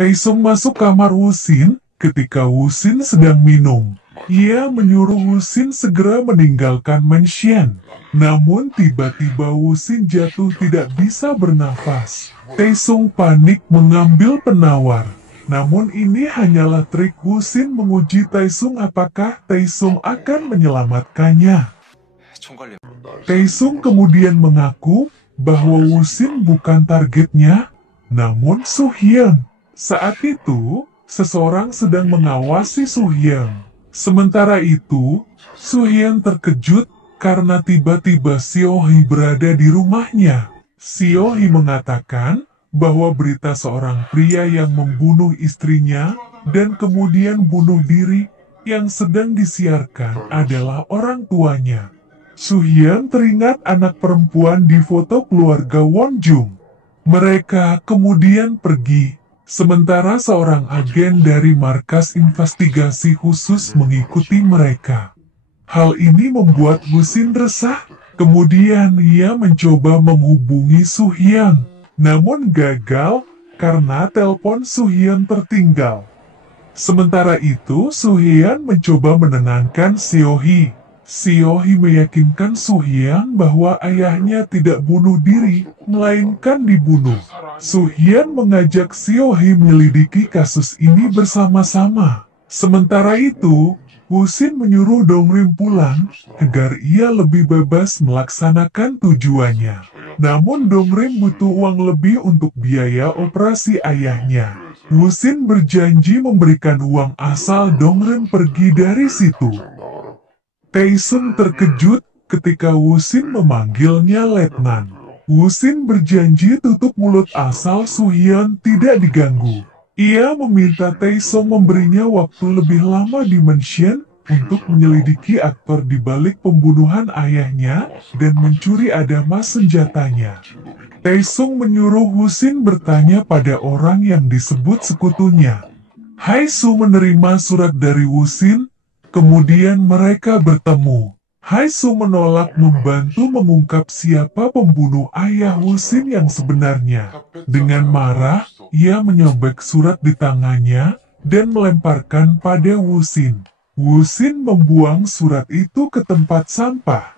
Taesung masuk kamar Wusin ketika Wusin sedang minum. Ia menyuruh Wusin segera meninggalkan mansion. Namun tiba-tiba Wusin jatuh tidak bisa bernafas. Taesung panik mengambil penawar. Namun ini hanyalah trik Wusin menguji Taesung apakah Taesung akan menyelamatkannya. Taesung kemudian mengaku bahwa Wusin bukan targetnya, namun Soo-hyun. Saat itu, seseorang sedang mengawasi Soo-hyun. Sementara itu, Soo-hyun terkejut karena tiba-tiba Seo-hee berada di rumahnya. Seo-hee mengatakan bahwa berita seorang pria yang membunuh istrinya dan kemudian bunuh diri yang sedang disiarkan adalah orang tuanya. Soo-hyun teringat anak perempuan di foto keluarga Wonjung. Mereka kemudian pergi. Sementara seorang agen dari markas investigasi khusus mengikuti mereka. Hal ini membuat Wusin resah. Kemudian ia mencoba menghubungi Soo-hyun, namun gagal karena telepon Soo-hyun tertinggal. Sementara itu, Soo-hyun mencoba menenangkan Seo-hee. Seo-hee meyakinkan Soo-hyun bahwa ayahnya tidak bunuh diri, melainkan dibunuh. Soo-hyun mengajak Seo-hee menyelidiki kasus ini bersama-sama. Sementara itu, Wusin menyuruh Dongrim pulang agar ia lebih bebas melaksanakan tujuannya. Namun Dongrim butuh uang lebih untuk biaya operasi ayahnya. Wusin berjanji memberikan uang asal Dongrim pergi dari situ. Taesung terkejut ketika Wusin memanggilnya letnan. Wusin berjanji tutup mulut asal Soo-hyun tidak diganggu. Ia meminta Taesung memberinya waktu lebih lama di mansion untuk menyelidiki aktor di balik pembunuhan ayahnya dan mencuri adamas senjatanya. Taesung menyuruh Wusin bertanya pada orang yang disebut sekutunya. Haesu menerima surat dari Wusin. Kemudian mereka bertemu. Haesu menolak membantu mengungkap siapa pembunuh ayah Wusin yang sebenarnya. Dengan marah, ia menyobek surat di tangannya dan melemparkan pada Wusin. Wusin membuang surat itu ke tempat sampah.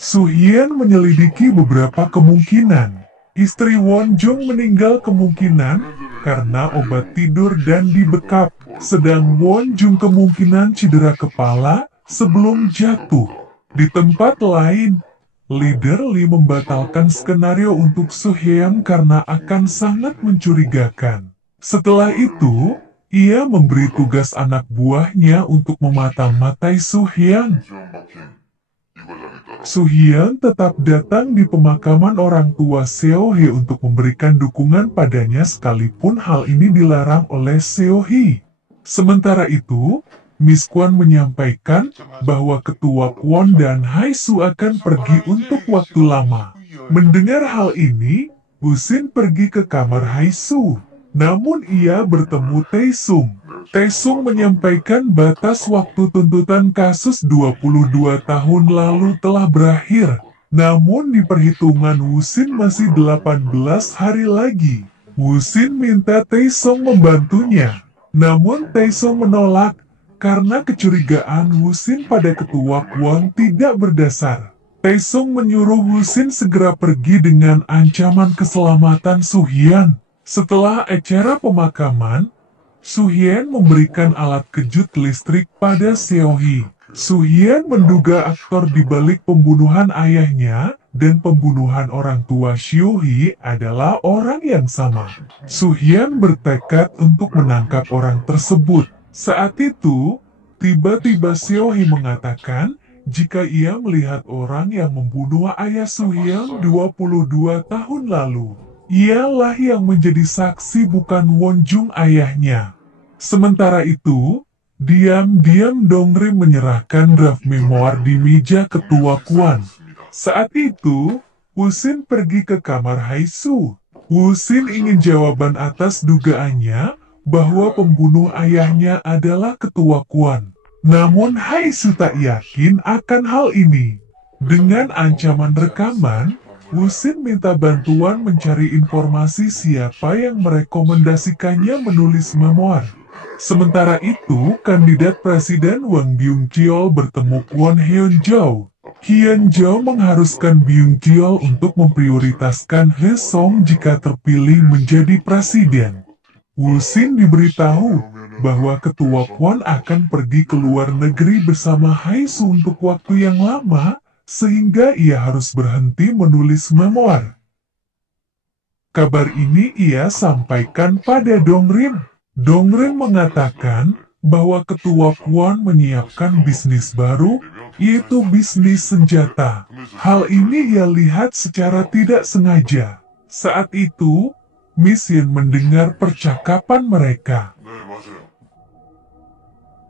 Soo-hyun menyelidiki beberapa kemungkinan. Istri Wonjung meninggal kemungkinan karena obat tidur dan dibekap. Sedang Wonjung kemungkinan cedera kepala sebelum jatuh. Di tempat lain, leader Lee membatalkan skenario untuk Soo-hyun karena akan sangat mencurigakan. Setelah itu, ia memberi tugas anak buahnya untuk memata-matai Soo-hyun. Soo-hyun tetap datang di pemakaman orang tua Seo-hee untuk memberikan dukungan padanya sekalipun hal ini dilarang oleh Seo-hee. Sementara itu, Miss Kwon menyampaikan bahwa ketua Kwon dan Haesu akan pergi untuk waktu lama. Mendengar hal ini, Wusin pergi ke kamar Haesu. Namun ia bertemu Taesung. Taesung menyampaikan batas waktu tuntutan kasus 22 tahun lalu telah berakhir. Namun di perhitungan Wusin masih 18 hari lagi. Wusin minta Taesung membantunya. Namun Taesung menolak karena kecurigaan Wusin pada ketua Kwon tidak berdasar. Taesung menyuruh Wusin segera pergi dengan ancaman keselamatan Soo-hyun. Setelah acara pemakaman, Soo-hyun memberikan alat kejut listrik pada Seo-hee. Soo-hyun menduga aktor di balik pembunuhan ayahnya dan pembunuhan orang tua Seo-hee adalah orang yang sama. Soo-hyun bertekad untuk menangkap orang tersebut. Saat itu, tiba-tiba Seo-hee mengatakan jika ia melihat orang yang membunuh ayah Soo-hyun 22 tahun lalu. Ialah yang menjadi saksi bukan Wonjung ayahnya. Sementara itu, diam-diam Dongrim menyerahkan draft memoir di meja ketua Kwon. Saat itu, Wusin pergi ke kamar Haesu. Wusin ingin jawaban atas dugaannya bahwa pembunuh ayahnya adalah ketua Kwon. Namun Haesu tak yakin akan hal ini. Dengan ancaman rekaman, Wusin minta bantuan mencari informasi siapa yang merekomendasikannya menulis memoir. Sementara itu, kandidat Presiden Wang Byung-cheol bertemu Kwon Hyun-jo. Hyun-jo mengharuskan Byung-cheol untuk memprioritaskan He Song jika terpilih menjadi presiden. Wusin diberitahu bahwa ketua Kwon akan pergi ke luar negeri bersama Haisu untuk waktu yang lama, sehingga ia harus berhenti menulis memoir. Kabar ini ia sampaikan pada Dongrin. Dongrin mengatakan bahwa ketua Kwon menyiapkan bisnis baru, yaitu bisnis senjata. Hal ini ia lihat secara tidak sengaja. Saat itu, Miss Yen mendengar percakapan mereka.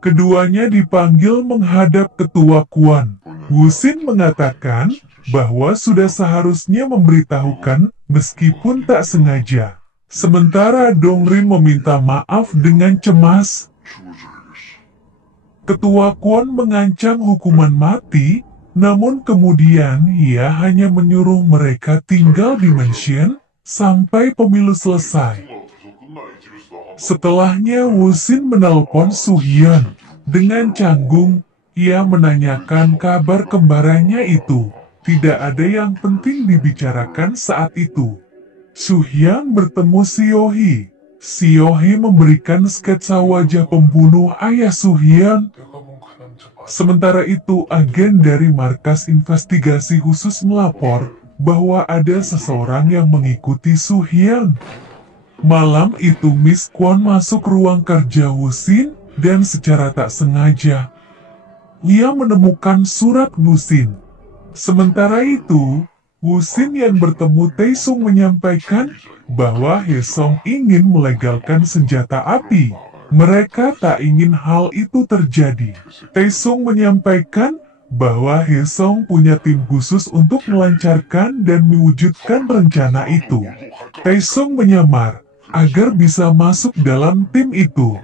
Keduanya dipanggil menghadap ketua Kwon. Wusin mengatakan bahwa sudah seharusnya memberitahukan meskipun tak sengaja. Sementara Dongrin meminta maaf dengan cemas. Ketua Kwon mengancam hukuman mati, namun kemudian ia hanya menyuruh mereka tinggal di mansion sampai pemilu selesai. Setelahnya Wusin menelpon Su-hyun. Dengan canggung, ia menanyakan kabar kembarannya itu. Tidak ada yang penting dibicarakan saat itu. Su-hyun bertemu Seo-hee. Seo-hee memberikan sketsa wajah pembunuh ayah Su-hyun. Sementara itu, agen dari markas investigasi khusus melapor bahwa ada seseorang yang mengikuti Su-hyun. Malam itu Miss Kwon masuk ruang kerja Wusin dan secara tak sengaja ia menemukan surat Wusin. Sementara itu, Wusin yang bertemu Taesung menyampaikan bahwa Haesong ingin melegalkan senjata api. Mereka tak ingin hal itu terjadi. Taesung menyampaikan bahwa Haesong punya tim khusus untuk melancarkan dan mewujudkan rencana itu. Taesung menyamar agar bisa masuk dalam tim itu.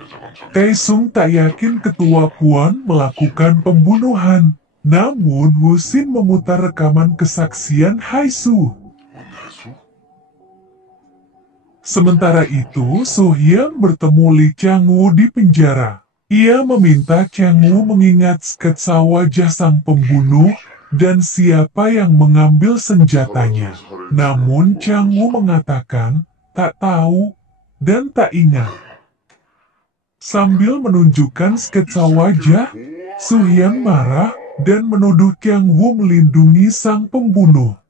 Taesung tak yakin ketua Kwon melakukan pembunuhan. Namun Wusin memutar rekaman kesaksian Haisu. Sementara itu, So-hyun bertemu Lee Chang-woo di penjara. Ia meminta Chang-woo mengingat sketsa wajah sang pembunuh dan siapa yang mengambil senjatanya. Namun Chang-woo mengatakan tak tahu dan tak ingat. Sambil menunjukkan sketsa wajah, So-hyun marah dan menuduh Chang-woo melindungi sang pembunuh.